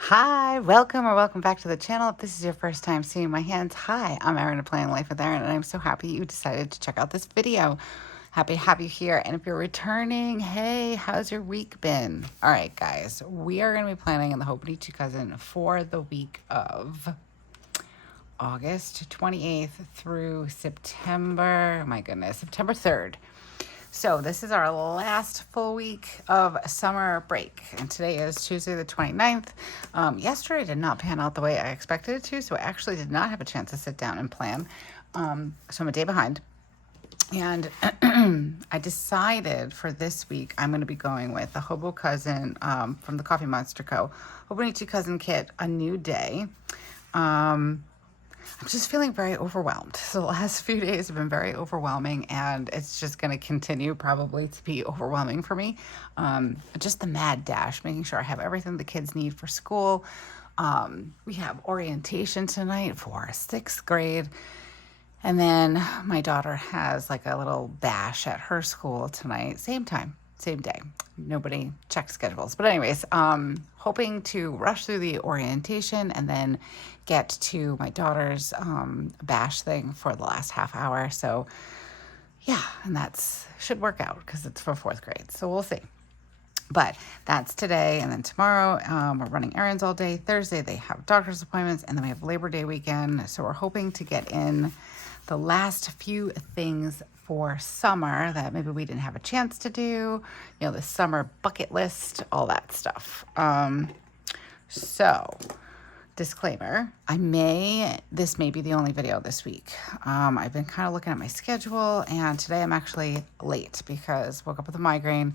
Hi, welcome or welcome back to the channel. If this is your first time seeing my hands, hi, I'm Erin of Planning Life with Erin, and I'm so happy you decided to check out this video. Happy to have you here. And if you're returning, hey, how's your week been? All right, guys, we are going to be planning in the Hobonichi Cousin for the week of August 28th through September, my goodness, September 3rd. So this is our last full week of summer break, and today is Tuesday the 29th. Yesterday did not pan out the way I expected it to, so I actually did not have a chance to sit down and plan. So I'm a day behind. And I decided for this week, I'm going to be going with the Hobo Cousin from the TheCoffeeMonsterzco Hobonichi Cousin kit, A New Day. I'm just feeling very overwhelmed. So the last few days have been very overwhelming, and it's just going to continue probably to be overwhelming for me. Just the mad dash, making sure I have everything the kids need for school. We have orientation tonight for 6th grade. And then my daughter has like a little bash at her school tonight, same time, same day. Nobody checked schedules. But anyways, hoping to rush through the orientation and then get to my daughter's bash thing for the last half hour. So yeah, and that's should work out because it's for 4th grade. So we'll see. But that's today, and then tomorrow we're running errands all day. Thursday they have doctor's appointments, and then we have Labor Day weekend. So we're hoping to get in the last few things for summer that maybe we didn't have a chance to do. You know, the summer bucket list, all that stuff. So disclaimer, this may be the only video this week. I've been kind of looking at my schedule, and today I'm actually late because woke up with a migraine.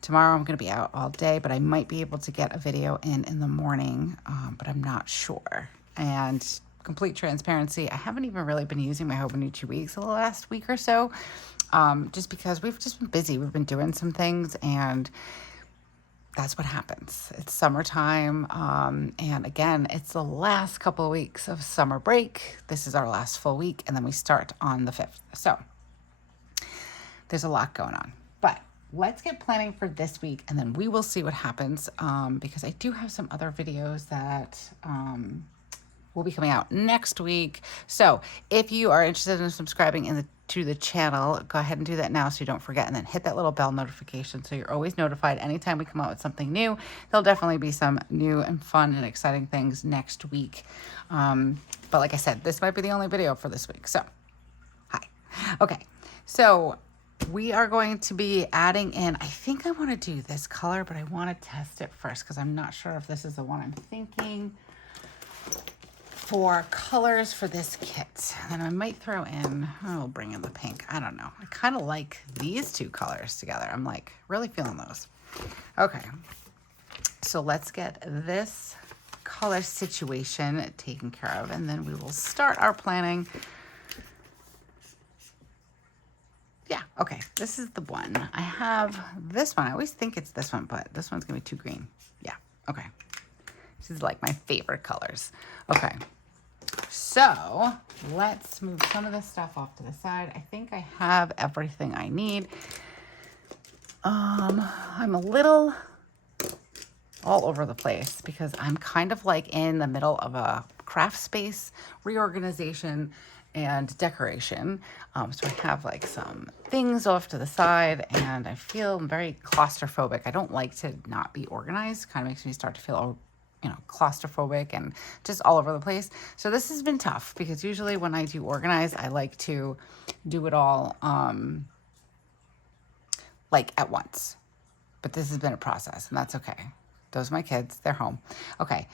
Tomorrow I'm going to be out all day, but I might be able to get a video in the morning, but I'm not sure. And complete transparency, I haven't even really been using my Hobonichi weeks the last week or so, just because we've just been busy. We've been doing some things, and that's what happens. It's summertime, and again, it's the last couple of weeks of summer break. This is our last full week, and then we start on the 5th. So there's a lot going on, but let's get planning for this week, and then we will see what happens, because I do have some other videos that will be coming out next week. So if you are interested in subscribing to the channel, go ahead and do that now so you don't forget, and then hit that little bell notification so you're always notified anytime we come out with something new. There'll definitely be some new and fun and exciting things next week. But like I said, this might be the only video for this week. So, hi. Okay, so we are going to be adding in, I think I want to do this color, but I want to test it first because I'm not sure if this is the one I'm thinking for colors for this kit. And I might throw in, I'll bring in the pink. I don't know. I kind of like these two colors together. I'm like really feeling those. Okay, so let's get this color situation taken care of, and then we will start our planning. Yeah, okay, this is the one. I have this one. I always think it's this one, but this one's gonna be too green. Yeah, okay. This is like my favorite colors. Okay, so let's move some of this stuff off to the side. I think I have everything I need. I'm a little all over the place because I'm kind of like in the middle of a craft space reorganization and decoration. So I have like some things off to the side, and I feel very claustrophobic. I don't like to not be organized. Kind of makes me start to feel, you know, claustrophobic and just all over the place. So this has been tough because usually when I do organize, I like to do it all like at once. But this has been a process, and that's okay. Those are my kids. They're home. Okay.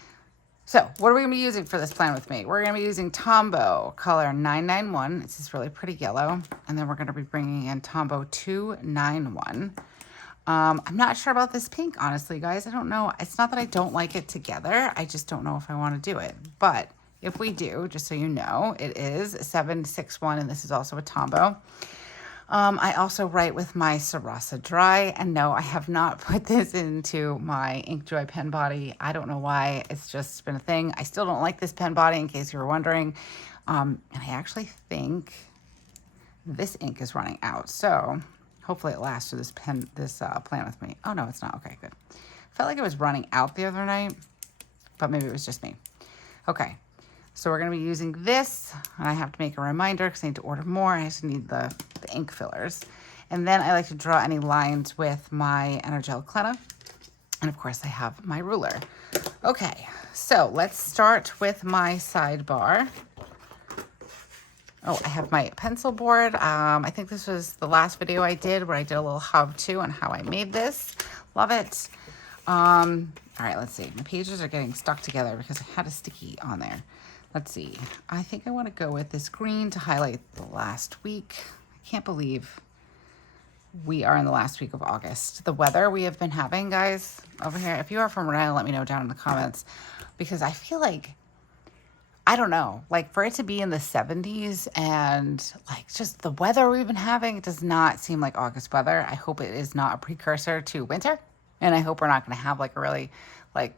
So what are we going to be using for this plan with me? We're going to be using Tombow color 991. It's this really pretty yellow. And then we're going to be bringing in Tombow 291. I'm not sure about this pink, honestly, guys. I don't know. It's not that I don't like it together. I just don't know if I want to do it. But if we do, just so you know, it is 761, and this is also a Tombow. I also write with my Sarasa Dry, and no, I have not put this into my Inkjoy pen body. I don't know why. It's just been a thing. I still don't like this pen body, in case you were wondering. And I actually think this ink is running out, so hopefully it lasts through this plan with me. Oh no, it's not. Okay, good. Felt like it was running out the other night, but maybe it was just me. Okay, so we're going to be using this. And I have to make a reminder because I need to order more. I just need the ink fillers. And then I like to draw any lines with my Energel Clenna. And of course I have my ruler. Okay, so let's start with my sidebar. Oh, I have my pencil board. I think this was the last video I did where I did a little how-to on how I made this. Love it. All right, let's see. My pages are getting stuck together because I had a sticky on there. Let's see. I think I want to go with this green to highlight the last week. I can't believe we are in the last week of August. The weather we have been having, guys, over here. If you are from Rhode Island, let me know down in the comments because I feel like, I don't know, like for it to be in the 70s and like just the weather we've been having, it does not seem like August weather. I hope it is not a precursor to winter. And I hope we're not going to have like a really like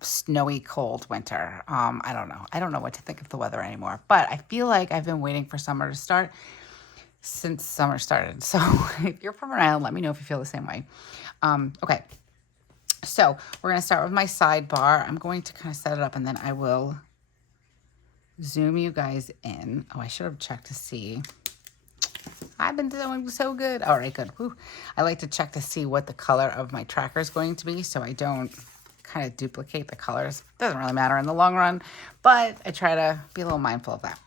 snowy, cold winter. I don't know. I don't know what to think of the weather anymore. But I feel like I've been waiting for summer to start since summer started. So if you're from Rhode Island, let me know if you feel the same way. Okay. So we're going to start with my sidebar. I'm going to kind of set it up and then I will zoom you guys in. Oh, I should have checked to see. I've been doing so good. All right, good. Whew. I like to check to see what the color of my tracker is going to be so I don't kind of duplicate the colors. Doesn't really matter in the long run, but I try to be a little mindful of that.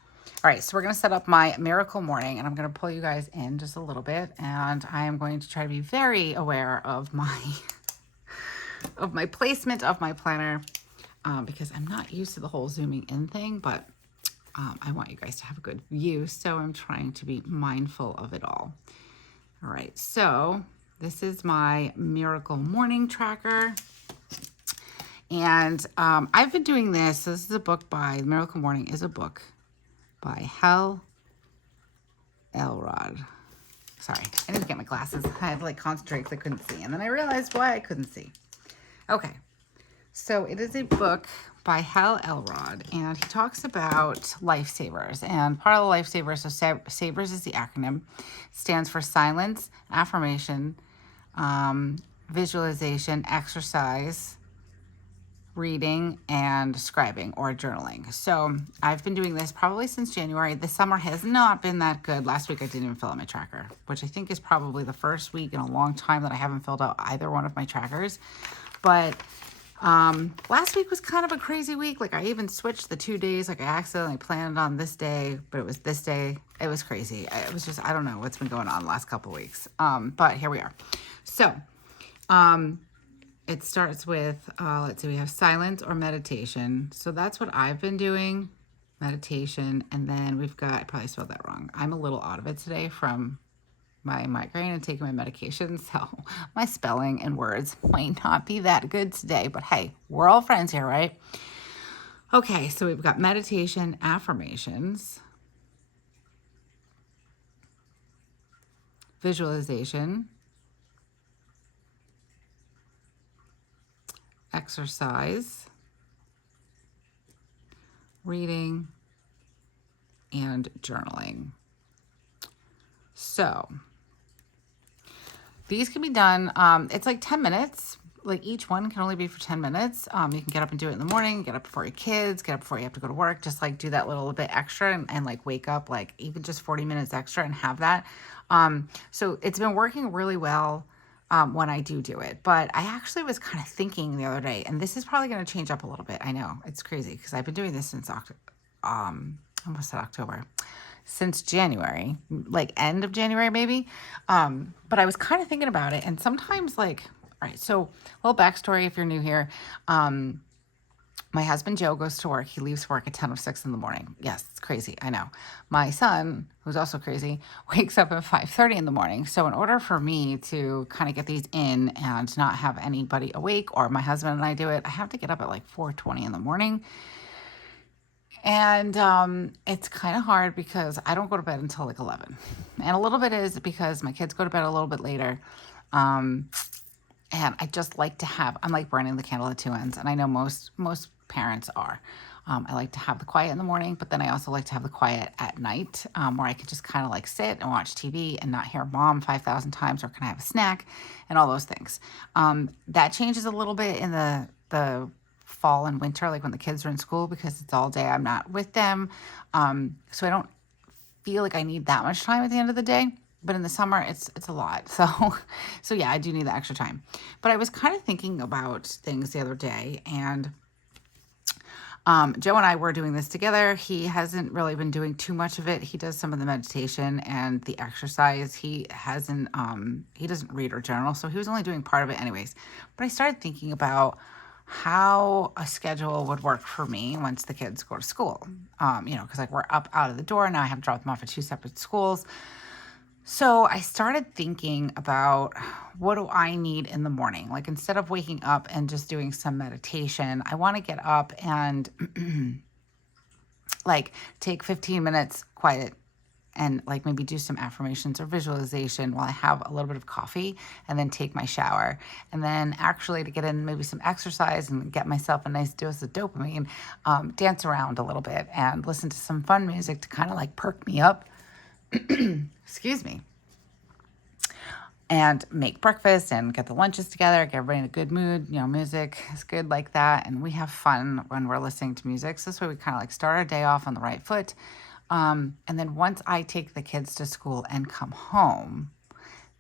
All right, so we're going to set up my miracle morning and I'm going to pull you guys in just a little bit and I am going to try to be very aware of my placement of my planner because I'm not used to the whole zooming in thing, but I want you guys to have a good view, so I'm trying to be mindful of it all. All right, so this is my Miracle Morning Tracker. And I've been doing this. So this is a book by, Miracle Morning is a book by Hal Elrod. Sorry, I didn't get my glasses. I had to like concentrate because I couldn't see. And then I realized why I couldn't see. Okay, so it is a book by Hal Elrod, and he talks about lifesavers. And part of the lifesavers, so SAVERS is the acronym, stands for silence, affirmation, visualization, exercise, reading, and scribing or journaling. So I've been doing this probably since January. The summer has not been that good. Last week I didn't even fill out my tracker, which I think is probably the first week in a long time that I haven't filled out either one of my trackers. But last week was kind of a crazy week. Like I even switched the 2 days. Like I accidentally planned on this day, but it was this day. It was crazy. It was just, I don't know what's been going on the last couple of weeks. But here we are. So, it starts with, let's see, we have silence or meditation. So that's what I've been doing, meditation. And then we've got, I probably spelled that wrong. I'm a little out of it today from my migraine and taking my medication. So my spelling and words might not be that good today, but hey, we're all friends here, right? Okay, so we've got meditation, affirmations, visualization, exercise, reading, and journaling. So these can be done, it's like 10 minutes. Like each one can only be for 10 minutes. You can get up and do it in the morning, get up before your kids, get up before you have to go to work, just like do that little bit extra and like wake up like even just 40 minutes extra and have that. So it's been working really well when I do it. But I actually was kind of thinking the other day, and this is probably going to change up a little bit. I know it's crazy because I've been doing this since almost said October, since January, like end of January maybe. But I was kind of thinking about it, and sometimes like, all right, so a little backstory if you're new here. My husband, Joe, goes to work. He leaves work at 10:06 in the morning. Yes, it's crazy. I know. My son, who's also crazy, wakes up at 5:30 in the morning. So in order for me to kind of get these in and not have anybody awake, or my husband and I do it, I have to get up at like 4:20 in the morning. And it's kind of hard because I don't go to bed until like 11. And a little bit is because my kids go to bed a little bit later. And I just like to have, I'm like burning the candle at two ends. And I know most parents are. I like to have the quiet in the morning, but then I also like to have the quiet at night, where I could just kind of like sit and watch TV and not hear mom 5,000 times, or can I have a snack and all those things. That changes a little bit in the fall and winter, like when the kids are in school, because it's all day I'm not with them. So I don't feel like I need that much time at the end of the day. But in the summer, it's a lot. So yeah, I do need the extra time. But I was kind of thinking about things the other day, and Joe and I were doing this together. He hasn't really been doing too much of it. He does some of the meditation and the exercise. He doesn't read or journal, so he was only doing part of it anyways. But I started thinking about how a schedule would work for me once the kids go to school. Because like we're up out of the door now. I have to drop them off at 2 separate schools. So I started thinking about, what do I need in the morning? Like, instead of waking up and just doing some meditation, I want to get up and like take 15 minutes quiet and like maybe do some affirmations or visualization while I have a little bit of coffee, and then take my shower, and then actually to get in maybe some exercise and get myself a nice dose of dopamine, dance around a little bit and listen to some fun music to kind of like perk me up. Excuse me. And make breakfast and get the lunches together, get everybody in a good mood. Music is good like that. And we have fun when we're listening to music. So this way we kind of like start our day off on the right foot. And then once I take the kids to school and come home,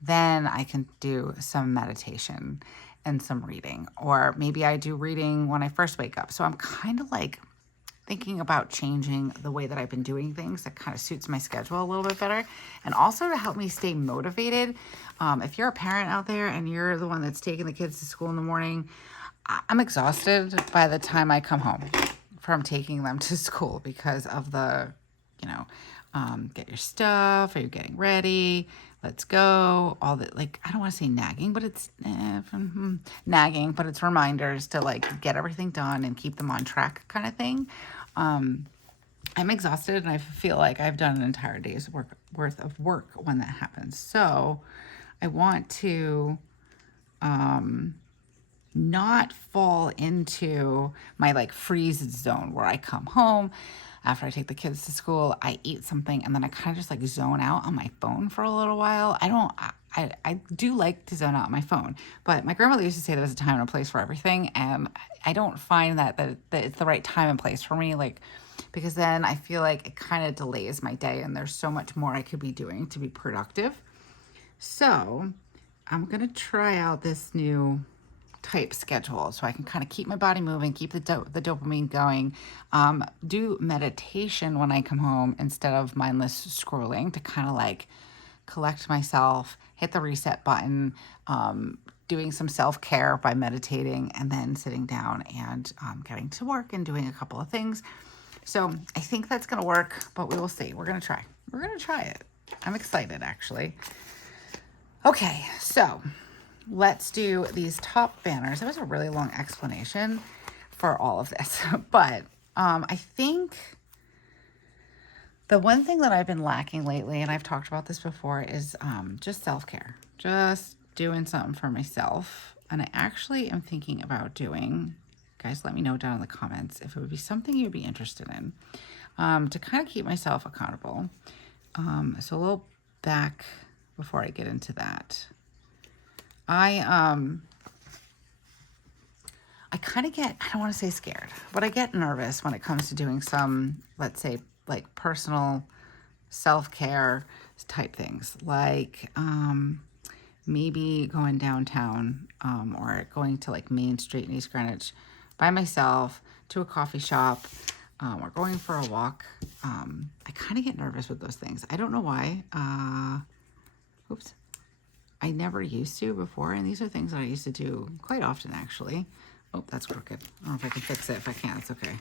then I can do some meditation and some reading. Or maybe I do reading when I first wake up. So I'm kind of like thinking about changing the way that I've been doing things that kind of suits my schedule a little bit better, and also to help me stay motivated. If you're a parent out there and you're the one that's taking the kids to school in the morning, I'm exhausted by the time I come home from taking them to school because of the, get your stuff, are you getting ready? Let's go. All that, like, I don't want to say nagging, but it's nagging, but it's reminders to like get everything done and keep them on track kind of thing. I'm exhausted and I feel like I've done an entire day's worth of work when that happens. So I want to not fall into my like freeze zone where I come home after I take the kids to school, I eat something, and then I kind of just like zone out on my phone for a little while. I do like to zone out on my phone, but my grandmother used to say there's a time and a place for everything, and I don't find that it's the right time and place for me, like, because then I feel like it kind of delays my day, and there's so much more I could be doing to be productive. So I'm gonna try out this new type schedule so I can kind of keep my body moving, keep the dopamine going, do meditation when I come home instead of mindless scrolling, to kind of like collect myself, hit the reset button, doing some self-care by meditating, and then sitting down and getting to work and doing a couple of things. So I think that's going to work, but we will see. We're going to try it. I'm excited, actually. Okay, so let's do these top banners. That was a really long explanation for all of this, but I think the one thing that I've been lacking lately, and I've talked about this before, is just self-care, just doing something for myself. And I actually am thinking about doing, guys, let me know down in the comments if it would be something you'd be interested in, to kind of keep myself accountable. So a little back before I get into that. I kind of get, I don't want to say scared, but I get nervous when it comes to doing some, let's say, like personal self-care type things, like maybe going downtown or going to like Main Street in East Greenwich by myself to a coffee shop, or going for a walk. I kind of get nervous with those things. I don't know why. Oops. I never used to before, and these are things that I used to do quite often, actually. Oh, that's crooked. I don't know if I can fix it. If I can't, it's okay.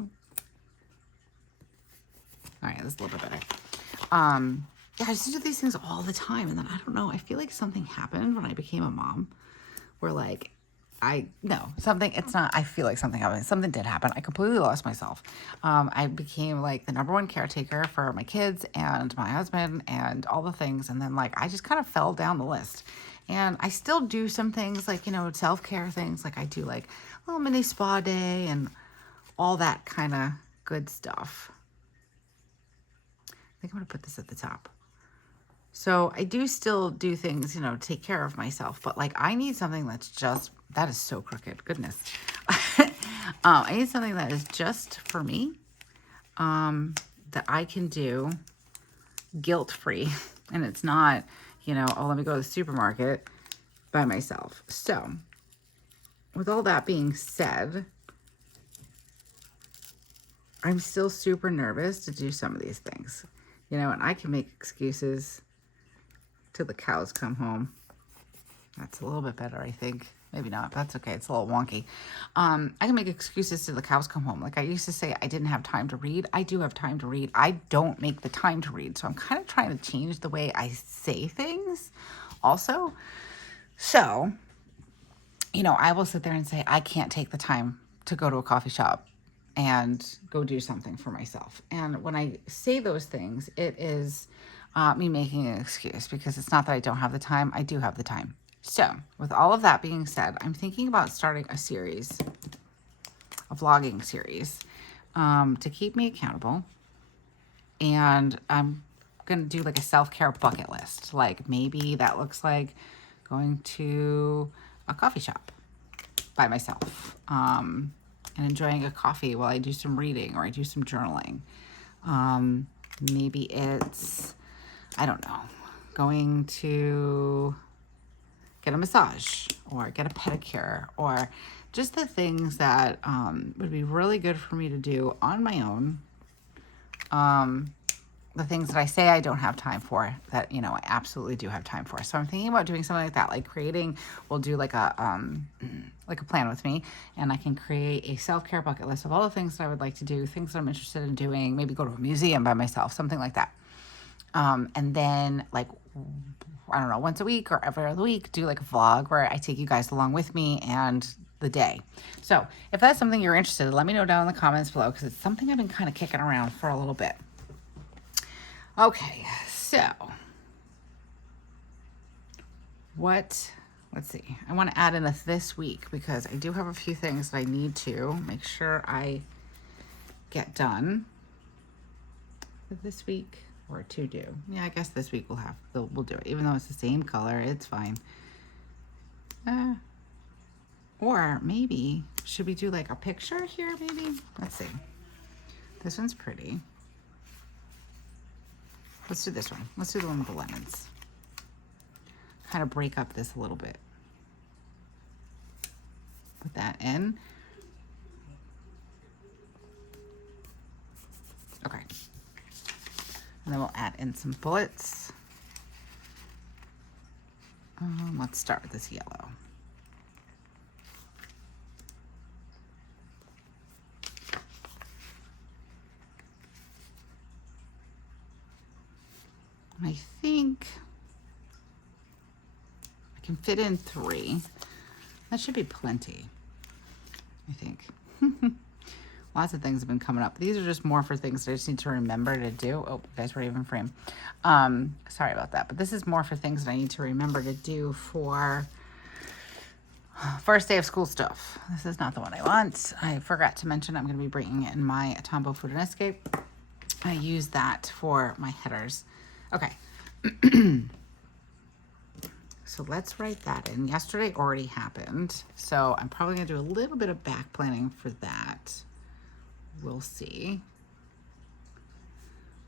All right, that's a little bit better. Yeah, I used to do these things all the time, and then I don't know, I feel like something happened when I became a mom, where like, I feel like something happened. Something did happen. I completely lost myself. I became like the number one caretaker for my kids and my husband and all the things. And then like, I just kind of fell down the list, and I still do some things like, self-care things. Like I do like a little mini spa day and all that kind of good stuff. I think I'm going to put this at the top. So I do still do things, you know, to take care of myself, but like I need something that's just, that is so crooked, goodness. I need something that is just for me, that I can do guilt-free. And it's not, you know, oh, let me go to the supermarket by myself. So with all that being said, I'm still super nervous to do some of these things, you know, and I can make excuses till the cows come home. That's a little bit better, I think. Maybe not, but that's okay. It's a little wonky. I can make excuses till the cows come home. Like I used to say I didn't have time to read. I do have time to read. I don't make the time to read. So I'm kind of trying to change the way I say things also. So, you know, I will sit there and say, I can't take the time to go to a coffee shop and go do something for myself. And when I say those things, it is me making an excuse, because it's not that I don't have the time. I do have the time. So with all of that being said, I'm thinking about starting a series, a vlogging series, to keep me accountable. And I'm going to do like a self-care bucket list. Like maybe that looks like going to a coffee shop by myself, and enjoying a coffee while I do some reading or I do some journaling. Maybe it's, I don't know, going to get a massage or get a pedicure, or just the things that would be really good for me to do on my own. The things that I say I don't have time for, that, you know, I absolutely do have time for. So I'm thinking about doing something like that, like creating, we'll do like a plan with me, and I can create a self-care bucket list of all the things that I would like to do, things that I'm interested in doing, maybe go to a museum by myself, something like that. And then like, I don't know, once a week or every other week, do like a vlog where I take you guys along with me and the day. So if that's something you're interested in, let me know down in the comments below, because it's something I've been kind of kicking around for a little bit. Okay, so let's see. I want to add in a this week, because I do have a few things that I need to make sure I get done this week, or to do. Yeah, I guess this week we'll do it, even though it's the same color. It's fine. Or maybe, should we do like a picture here maybe? Let's see. This one's pretty. Let's do this one. Let's do the one with the lemons. Kind of break up this a little bit. Put that in. Okay. And then we'll add in some bullets. Let's start with this yellow. I think I can fit in 3. That should be plenty, I think. Lots of things have been coming up. These are just more for things that I just need to remember to do. Oh, you guys were even frame. Sorry about that. But this is more for things that I need to remember to do for first day of school stuff. This is not the one I want. I forgot to mention I'm going to be bringing in my Tombow Food and Escape. I use that for my headers. Okay. So let's write that in. Yesterday already happened, so I'm probably going to do a little bit of back planning for that. We'll see.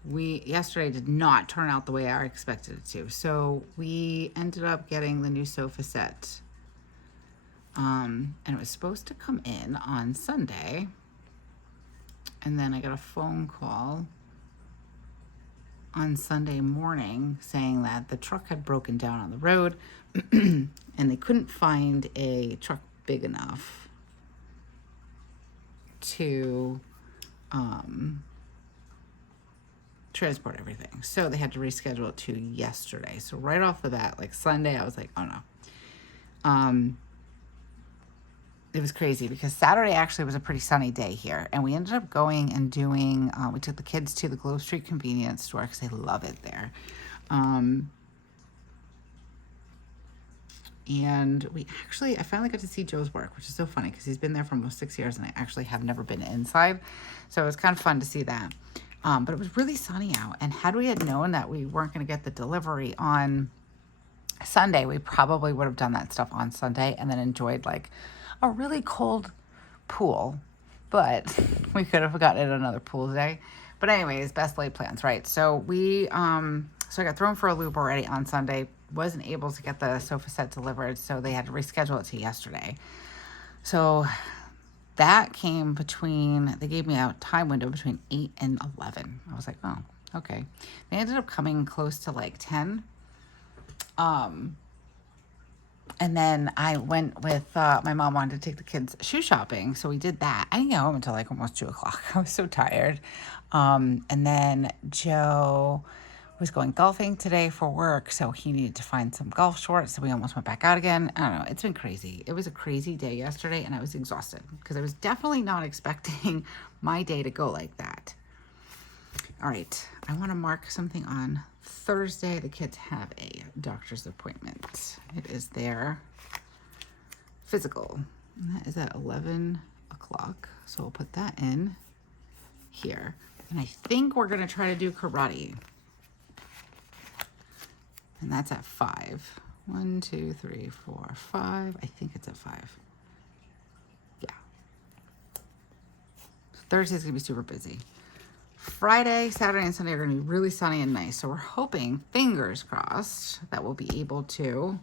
Yesterday did not turn out the way I expected it to. So we ended up getting the new sofa set. And it was supposed to come in on Sunday. And then I got a phone call on Sunday morning saying that the truck had broken down on the road and they couldn't find a truck big enough to transport everything. So they had to reschedule it to yesterday. So right off the bat, like Sunday, I was like, oh no. It was crazy because Saturday actually was a pretty sunny day here. And we ended up going and doing, we took the kids to the Grove Street convenience store because they love it there. And I finally got to see Joe's work, which is so funny because he's been there for almost 6 years and I actually have never been inside. So it was kind of fun to see that. But it was really sunny out. And had we had known that we weren't going to get the delivery on Sunday, we probably would have done that stuff on Sunday and then enjoyed like a really cold pool. But we could have gotten it another pool day. But anyways, best laid plans, right? So so I got thrown for a loop already on Sunday. Wasn't able to get the sofa set delivered, so they had to reschedule it to yesterday. So that came they gave me a time window between 8 and 11. I was like, oh, okay. They ended up coming close to like 10. And then I went with, my mom wanted to take the kids shoe shopping. So we did that. I didn't get home until like almost 2 o'clock. I was so tired. And then Joe was going golfing today for work. So he needed to find some golf shorts. So we almost went back out again. I don't know. It's been crazy. It was a crazy day yesterday and I was exhausted because I was definitely not expecting my day to go like that. All right. I want to mark something on Thursday. The kids have a doctor's appointment. It is their physical. And that is at 11 o'clock. So we'll put that in here. And I think we're going to try to do karate. And that's at 5. 1, 2, 3, 4, 5. I think it's at 5. Yeah. Thursday's going to be super busy. Friday, Saturday, and Sunday are going to be really sunny and nice. So we're hoping, fingers crossed, that we'll be able to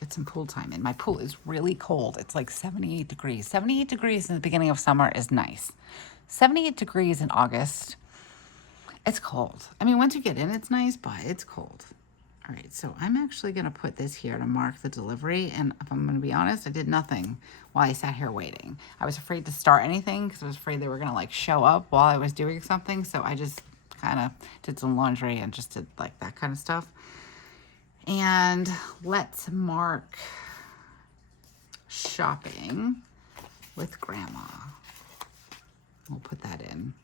get some pool time in. My pool is really cold. It's like 78 degrees. 78 degrees in the beginning of summer is nice. 78 degrees in August, it's cold. I mean, once you get in, it's nice, but it's cold. All right, so I'm actually going to put this here to mark the delivery. And if I'm going to be honest, I did nothing while I sat here waiting. I was afraid to start anything because I was afraid they were going to like show up while I was doing something. So I just kind of did some laundry and just did like that kind of stuff. And let's mark shopping with grandma. We'll put that in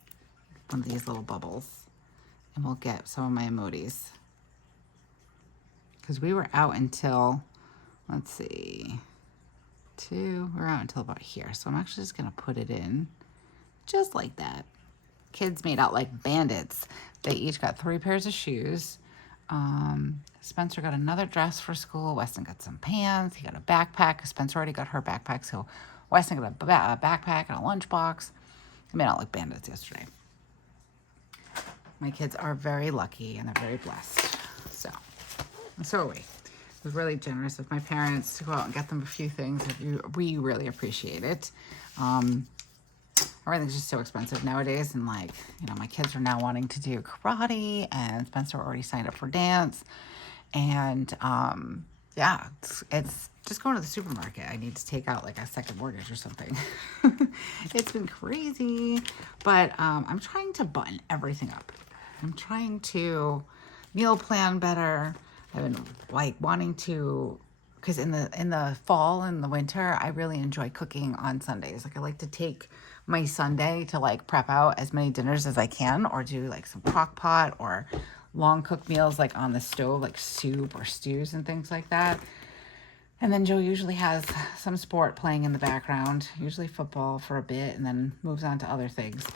one of these little bubbles and we'll get some of my emojis. Because we were out until, let's see, 2, we're out until about here. So I'm actually just going to put it in just like that. Kids made out like bandits. They each got 3 pairs of shoes. Spencer got another dress for school. Weston got some pants. He got a backpack. Spencer already got her backpack. So Weston got a backpack and a lunchbox. They made out like bandits yesterday. My kids are very lucky and they're very blessed. So are we. It was really generous of my parents to go out and get them a few things. We really appreciate it. Everything's just so expensive nowadays. And like, you know, my kids are now wanting to do karate and Spencer already signed up for dance. And yeah, it's just going to the supermarket. I need to take out like a second mortgage or something. It's been crazy, but I'm trying to button everything up. I'm trying to meal plan better. I've been like wanting to, because in the fall and the winter, I really enjoy cooking on Sundays. Like I like to take my Sunday to like prep out as many dinners as I can, or do like some crock pot or long cooked meals like on the stove, like soup or stews and things like that. And then Joe usually has some sport playing in the background, usually football for a bit, and then moves on to other things.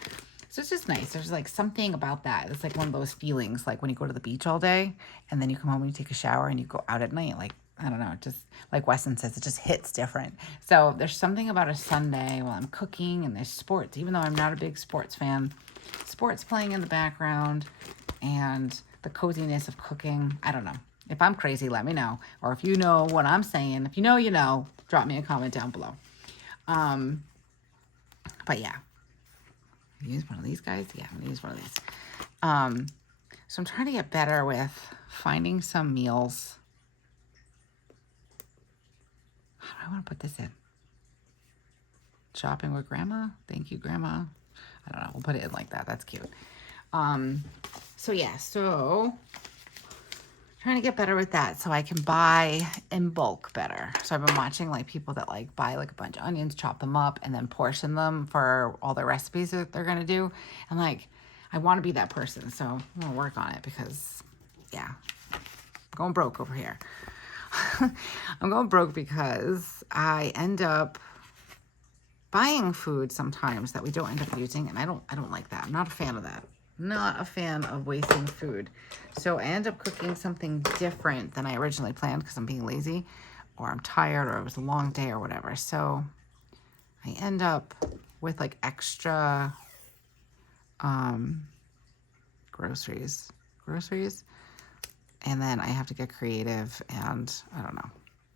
So it's just nice. There's like something about that. It's like one of those feelings, like when you go to the beach all day and then you come home and you take a shower and you go out at night. Like, I don't know, just like Weston says, it just hits different. So there's something about a Sunday while I'm cooking and there's sports, even though I'm not a big sports fan, sports playing in the background and the coziness of cooking. I don't know. If I'm crazy, let me know. Or if you know what I'm saying, if you know, drop me a comment down below. But yeah. Use one of these guys? Yeah, I'm gonna use one of these. So I'm trying to get better with finding some meals. How do I want to put this in? Shopping with grandma? Thank you, grandma. I don't know. We'll put it in like that. That's cute. So yeah, so trying to get better with that so I can buy in bulk better. So I've been watching like people that like buy like a bunch of onions, chop them up, and then portion them for all their recipes that they're gonna do. And like, I want to be that person, so I'm gonna work on it because, yeah, I'm going broke over here. I'm going broke because I end up buying food sometimes that we don't end up using, and I don't like that. I'm not a fan of that. Not a fan of wasting food. So I end up cooking something different than I originally planned because I'm being lazy, or I'm tired, or it was a long day or whatever. So I end up with like extra groceries, and then I have to get creative, and I don't know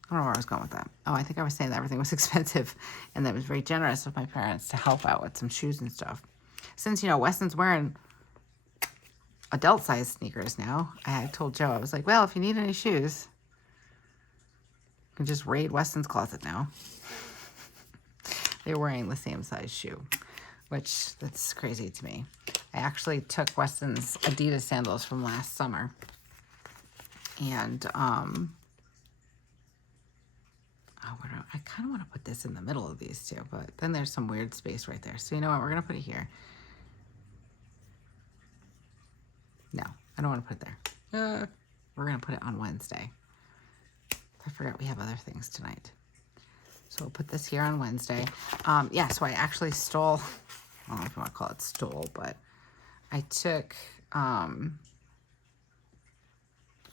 where I was going with that. Oh, I think I was saying that everything was expensive, and that was very generous of my parents to help out with some shoes and stuff. Since, you know, Weston's wearing adult size sneakers now, I told Joe, I was like, well, if you need any shoes, you can just raid Weston's closet now. They're wearing the same size shoe, which that's crazy to me. I actually took Weston's Adidas sandals from last summer, and I kind of want to put this in the middle of these two, but then there's some weird space right there. So you know what? We're going to put it here. No, I don't want to put it there. We're going to put it on Wednesday. I forgot we have other things tonight. So we'll put this here on Wednesday. Yeah, so I actually stole, I don't know if you want to call it stole, but I took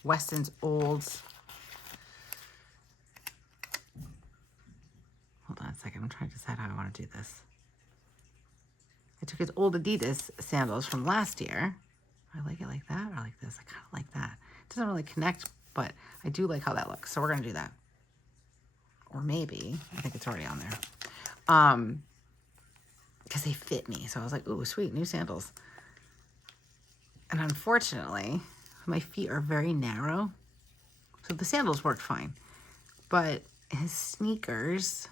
Weston's old, hold on a second, I'm trying to decide how I want to do this. I took his old Adidas sandals from last year. I like it like that, or I like this. I kind of like that. It doesn't really connect, but I do like how that looks. So we're going to do that. Or maybe, I think it's already on there. Because they fit me. So I was like, ooh, sweet, new sandals. And unfortunately, my feet are very narrow. So the sandals worked fine. But his sneakers,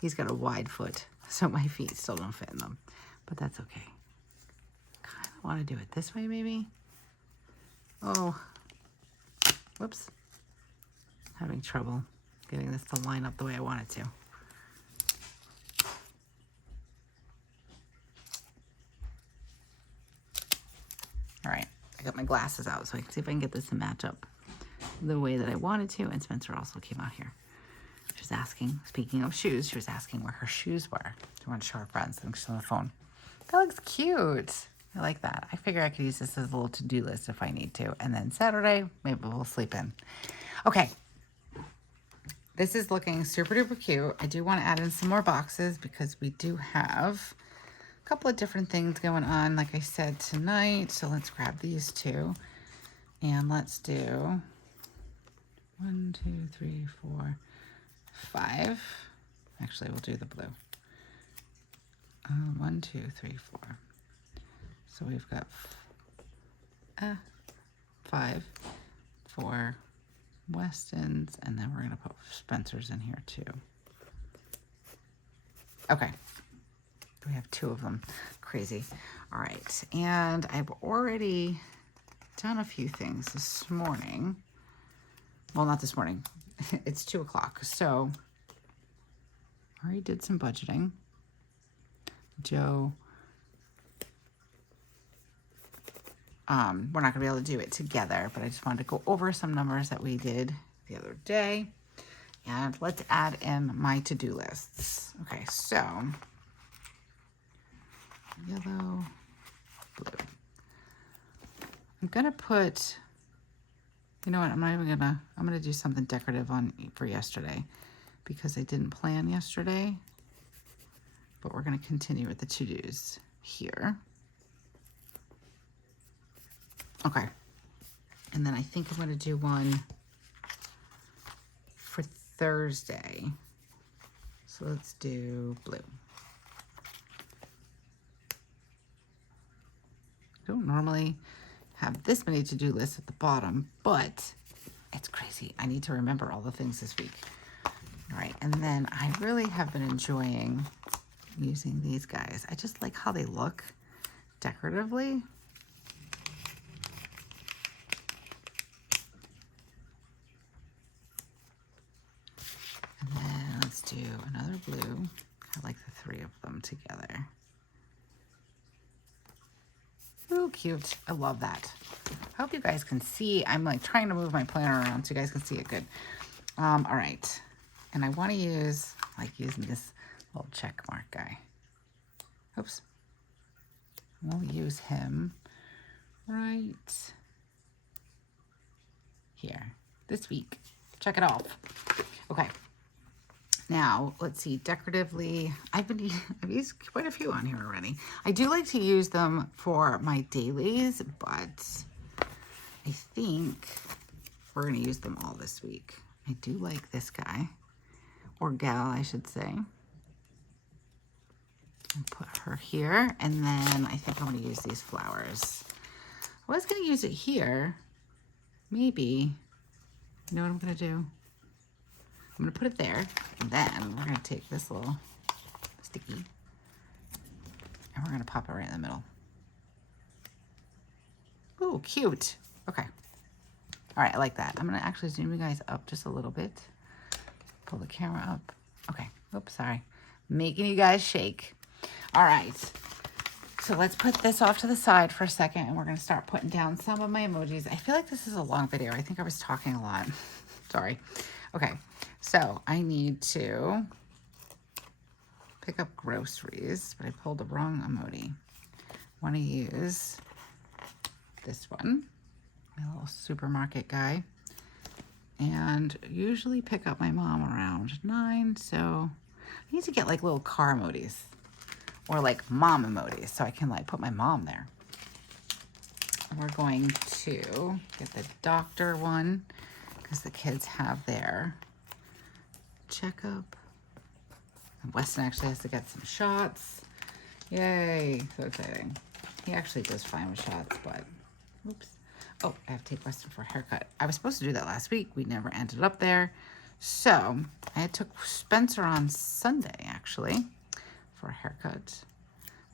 he's got a wide foot. So my feet still don't fit in them. But that's okay. Kind of want to do it this way, maybe. Oh, whoops. Having trouble getting this to line up the way I want it to. All right, I got my glasses out so I can see if I can get this to match up the way that I wanted to. And Spencer also came out here. She was asking, speaking of shoes, she was asking where her shoes were. She wanted to show her friends. I think she's on the phone. That looks cute. I like that. I figure I could use this as a little to-do list if I need to. And then Saturday, maybe we'll sleep in. Okay. This is looking super duper cute. I do want to add in some more boxes because we do have a couple of different things going on, like I said, tonight. So let's grab these two. And let's do 1, 2, 3, 4, 5. Actually, we'll do the blue. 1, 2, 3, 4. So we've got 5 for Weston's, and then we're going to put Spencer's in here too. Okay. We have 2 of them. Crazy. All right. And I've already done a few things this morning. Well, not this morning. It's 2 o'clock. So I already did some budgeting. Joe, we're not gonna be able to do it together, but I just wanted to go over some numbers that we did the other day. And let's add in my to-do lists. Okay, so yellow, blue. I'm gonna put, you know what, I'm gonna do something decorative for yesterday because I didn't plan yesterday, but we're gonna continue with the to-dos here. Okay, and then I think I'm going to do one for Thursday. So let's do blue. I don't normally have this many to-do lists at the bottom, but it's crazy. I need to remember all the things this week. All right, and then I really have been enjoying using these guys. I just like how they look decoratively. And then let's do another blue. I like the 3 of them together. Ooh, cute. I love that. I hope you guys can see. I'm like trying to move my planner around so you guys can see it good. All right. And I want to use, like using this little check mark guy. Oops. We'll use him right here this week. Check it off. Okay. Now, let's see, decoratively, I've used quite a few on here already. I do like to use them for my dailies, but I think we're going to use them all this week. I do like this guy, or gal, I should say. And put her here, and then I think I'm going to use these flowers. I was going to use it here, maybe. You know what I'm going to do? I'm going to put it there, and then we're going to take this little sticky, and we're going to pop it right in the middle. Ooh, cute. Okay. All right, I like that. I'm going to actually zoom you guys up just a little bit. Pull the camera up. Okay. Oops, sorry. Making you guys shake. All right. So let's put this off to the side for a second, and we're going to start putting down some of my emojis. I feel like this is a long video. I think I was talking a lot. Sorry. Okay. So I need to pick up groceries, but I pulled the wrong emoji. Want to use this one, my little supermarket guy, and usually pick up my mom around 9. So I need to get like little car emojis or like mom emojis so I can like put my mom there. We're going to get the doctor one because the kids have their checkup. And Weston actually has to get some shots. Yay, so exciting. He actually does fine with shots, but oops. Oh, I have to take Weston for a haircut. I was supposed to do that last week. We never ended up there. So I took Spencer on Sunday actually for a haircut.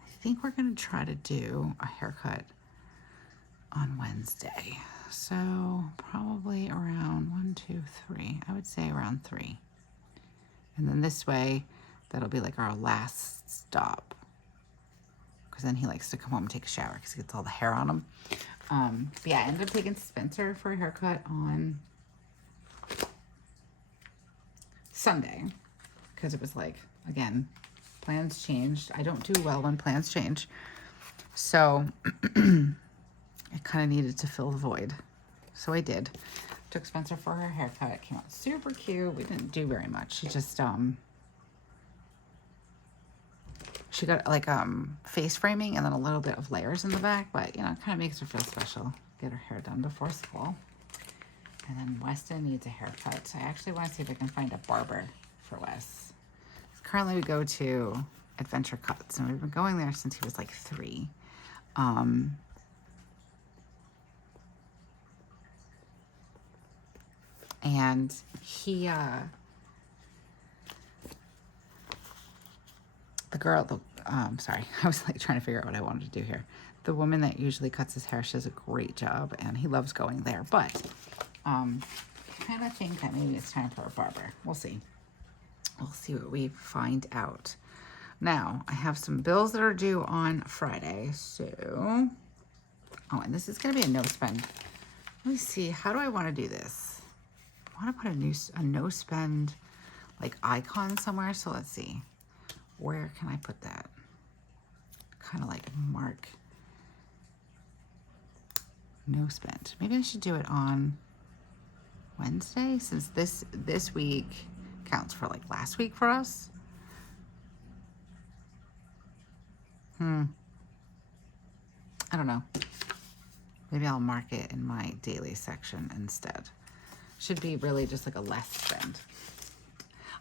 I think we're gonna try to do a haircut on Wednesday. So probably around 1, 2, 3. I would say around 3. And then this way, that'll be like our last stop. Because then he likes to come home and take a shower because he gets all the hair on him. But yeah, I ended up taking Spencer for a haircut on Sunday. Because it was like, again, plans changed. I don't do well when plans change. So I kind of needed to fill the void. So I did. Took Spencer for her haircut. It came out super cute. We didn't do very much. She just she got like face framing and then a little bit of layers in the back, but you know, it kind of makes her feel special. Get her hair done before school. And then Weston needs a haircut. I actually want to see if I can find a barber for Wes. Currently we go to Adventure Cuts, and we've been going there since he was like 3. And he, sorry, I was like trying to figure out what I wanted to do here. The woman that usually cuts his hair, she does a great job, and he loves going there. But I kind of think that maybe it's time for a barber. We'll see. We'll see what we find out. Now, I have some bills that are due on Friday. So, oh, and this is going to be a no spend. Let me see. How do I want to do this? I want to put a no spend like icon somewhere. So let's see. Where can I put that? Kind of like mark no spend. Maybe I should do it on Wednesday, since this week counts for like last week for us. I don't know. Maybe I'll mark it in my daily section instead. Should be really just like a less spend.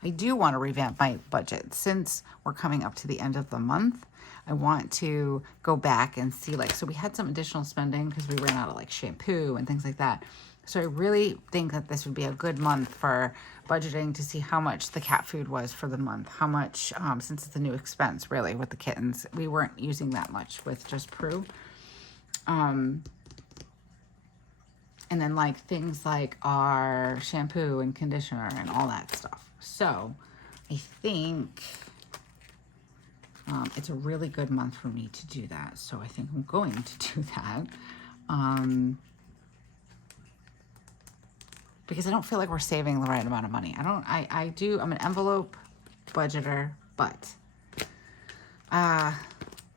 I do want to revamp my budget since we're coming up to the end of the month. I want to go back and see, like, so we had some additional spending because we ran out of like shampoo and things like that. So I really think that this would be a good month for budgeting to see how much the cat food was for the month. How much, since it's a new expense really with the kittens, we weren't using that much with just Prue. And then like things like our shampoo and conditioner and all that stuff. So I think it's a really good month for me to do that. So I think I'm going to do that. Because I don't feel like we're saving the right amount of money. I'm an envelope budgeter, but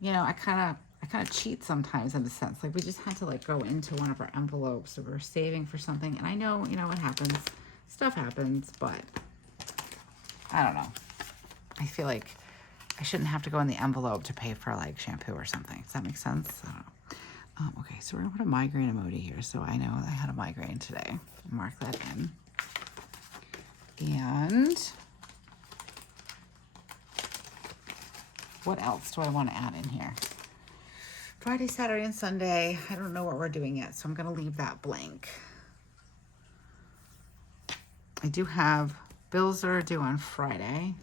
you know, I kind of cheat sometimes in a sense. Like we just had to like go into one of our envelopes that we were saving for something. And I know, you know, what happens. Stuff happens, but I don't know. I feel like I shouldn't have to go in the envelope to pay for like shampoo or something. Does that make sense? I don't know. Okay, so we're gonna put a migraine emoji here so I know I had a migraine today. Mark that in. And what else do I want to add in here? Friday, Saturday, and Sunday. I don't know what we're doing yet, so I'm gonna leave that blank. I do have bills that are due on Friday.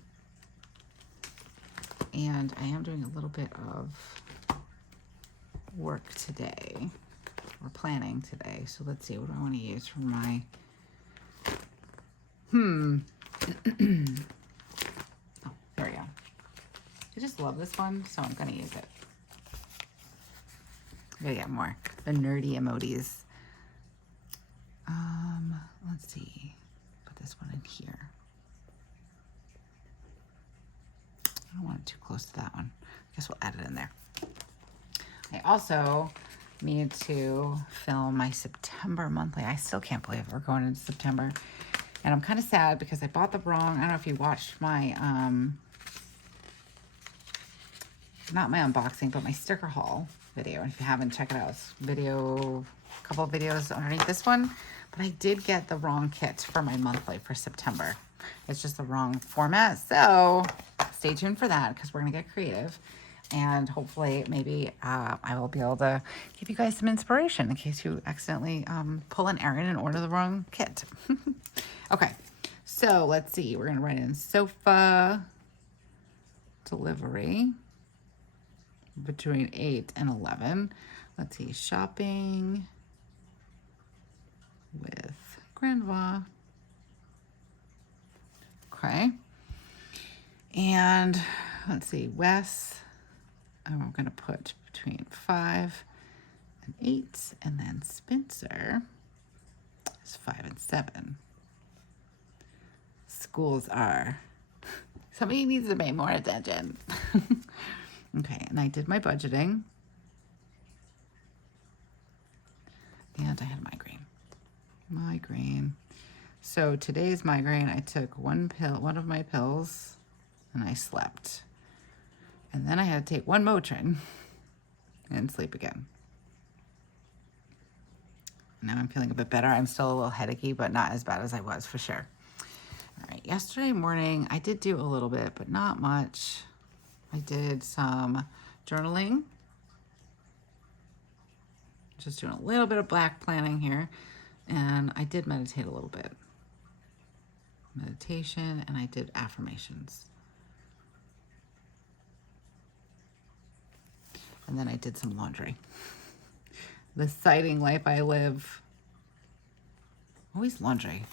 And I am doing a little bit of work today, or planning today. So let's see, what do I want to use for my, oh, there we go. I just love this one, so I'm going to use it. I'm going to get more, the nerdy emojis. Let's see, put this one in here. I don't want it too close to that one. I guess we'll add it in there. I also need to film my September monthly. I still can't believe we're going into September. And I'm kind of sad because I bought the wrong, I don't know if you watched my, not my unboxing, but my sticker haul video. And if you haven't, check it out. It's a couple of videos underneath this one. But I did get the wrong kit for my monthly for September. It's just the wrong format. So stay tuned for that because we're going to get creative. And hopefully maybe I will be able to give you guys some inspiration in case you accidentally pull an errand and order the wrong kit. Okay, so let's see. We're going to write in sofa delivery between 8 and 11. Let's see. Shopping with Grandma. Okay. And let's see, Wes, I'm going to put between 5 and 8, and then Spencer is 5 and 7. Schools are, somebody needs to pay more attention. Okay, and I did my budgeting. And I had a migraine. So today's migraine, I took one of my pills, and I slept. And then I had to take one Motrin and sleep again. Now I'm feeling a bit better. I'm still a little headachy, but not as bad as I was for sure. All right, yesterday morning, I did do a little bit, but not much. I did some journaling. Just doing a little bit of black planning here. And I did meditate a little bit. Meditation, and I did affirmations. And then I did some laundry. The exciting life I live. Always laundry.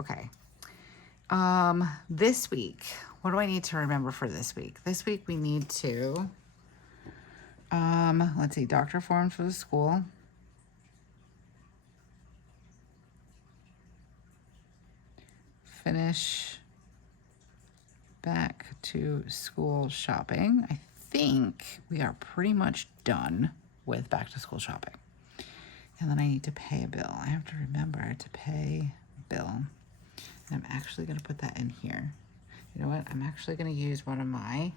Okay. This week, what do I need to remember for this week? This week we need to, let's see, doctor forms for the school. Finish back to school shopping. I think we are pretty much done with back to school shopping. And then I need to pay a bill. I have to remember to pay a bill. And I'm actually going to put that in here. You know what? I'm actually going to use one of my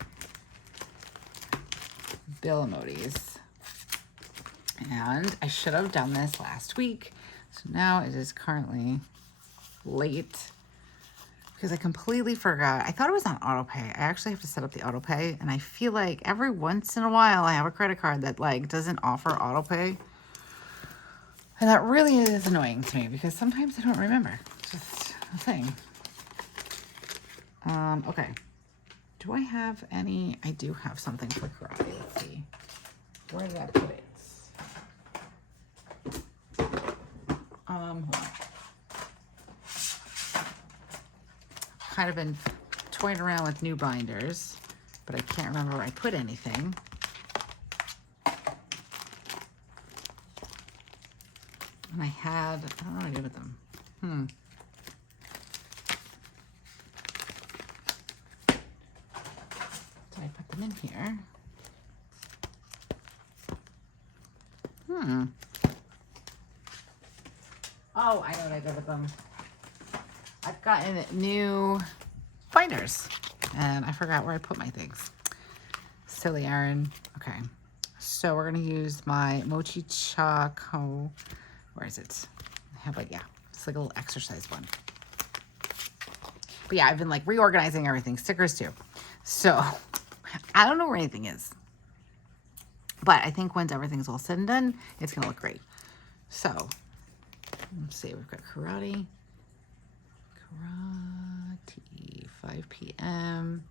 bill emojis. And I should have done this last week. So now it is currently late because I completely forgot. I thought it was on auto pay. I actually have to set up the auto pay. And I feel like every once in a while I have a credit card that like doesn't offer auto pay. And that really is annoying to me because sometimes I don't remember. It's just a thing. Okay. Do I have any? I do have something for karate. Let's see. Where did I put it? Hold on. Kind of been toying around with new binders, but I can't remember where I put anything. And I had, I don't know what I did with them. Did I them in here. Oh, I know what I did with them. I've gotten new binders, and I forgot where I put my things. Silly Erin. Okay, so we're gonna use my Mochi Choco. Where is it? I have like, yeah, it's like a little exercise one. But yeah, I've been like reorganizing everything. Stickers too. So I don't know where anything is, but I think once everything's all said and done, it's gonna look great. So let's see, we've got karate, 5 p.m.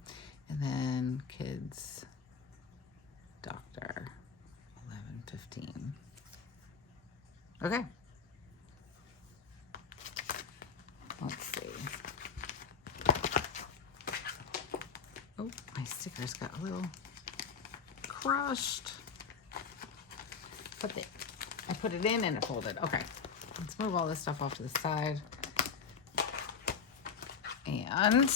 and then kids, doctor, 11:15. Okay. Let's see. Oh, my stickers got a little crushed. But I put it in and it folded. Okay. Let's move all this stuff off to the side. And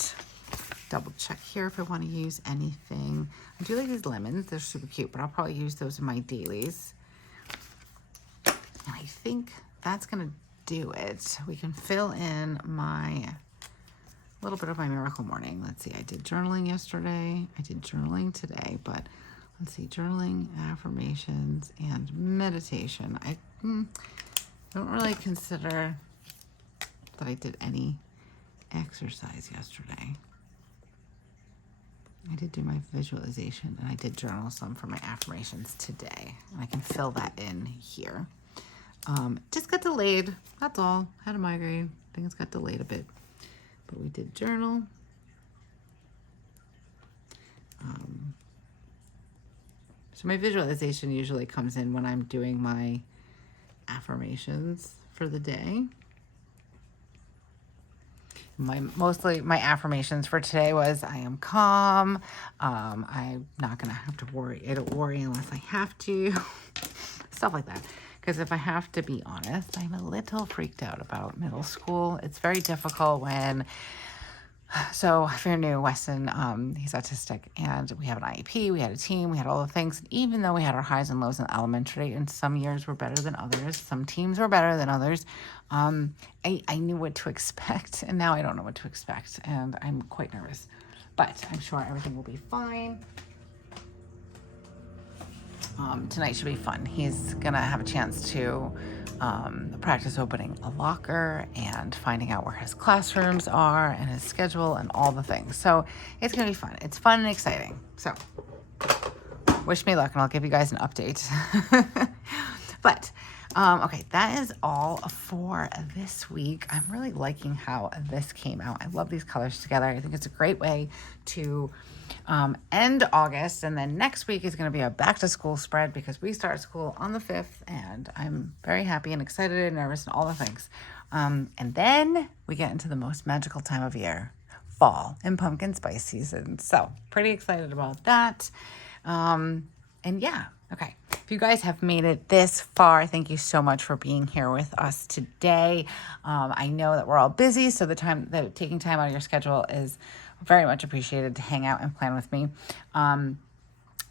double check here if I want to use anything. I do like these lemons. They're super cute, but I'll probably use those in my dailies. And I think that's going to do it. We can fill in a little bit of my miracle morning. Let's see. I did journaling yesterday. I did journaling today, but let's see. Journaling, affirmations, and meditation. I don't really consider that I did any exercise yesterday. I did do my visualization and I did journal some for my affirmations today. And I can fill that in here. Just got delayed. That's all. Had a migraine. Things got delayed a bit. But we did journal. So my visualization usually comes in when I'm doing my affirmations for the day. Mostly my affirmations for today was I am calm. I'm not gonna have to worry. I don't worry unless I have to. Stuff like that. Because if I have to be honest, I'm a little freaked out about middle school. It's very difficult when, so if you're new, Weston, he's autistic, and we have an IEP, we had a team, we had all the things. Even though we had our highs and lows in elementary, and some years were better than others, some teams were better than others, I knew what to expect, and now I don't know what to expect, and I'm quite nervous. But I'm sure everything will be fine. Tonight should be fun. He's gonna have a chance to practice opening a locker and finding out where his classrooms are and his schedule and all the things. So it's gonna be fun. It's fun and exciting. So wish me luck and I'll give you guys an update. But okay, that is all for this week. I'm really liking how this came out. I love these colors together. I think it's a great way to end August, and then next week is going to be a back to school spread because we start school on the 5th, and I'm very happy and excited and nervous and all the things. And then we get into the most magical time of year, fall and pumpkin spice season. So pretty excited about that. And yeah, okay. If you guys have made it this far, thank you so much for being here with us today. I know that we're all busy, so taking time out of your schedule is very much appreciated to hang out and plan with me. And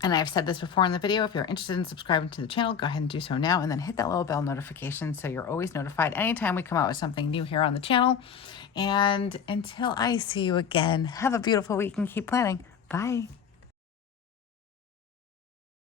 I've said this before in the video, if you're interested in subscribing to the channel, go ahead and do so now, and then hit that little bell notification so you're always notified anytime we come out with something new here on the channel. And until I see you again, have a beautiful week and keep planning. Bye.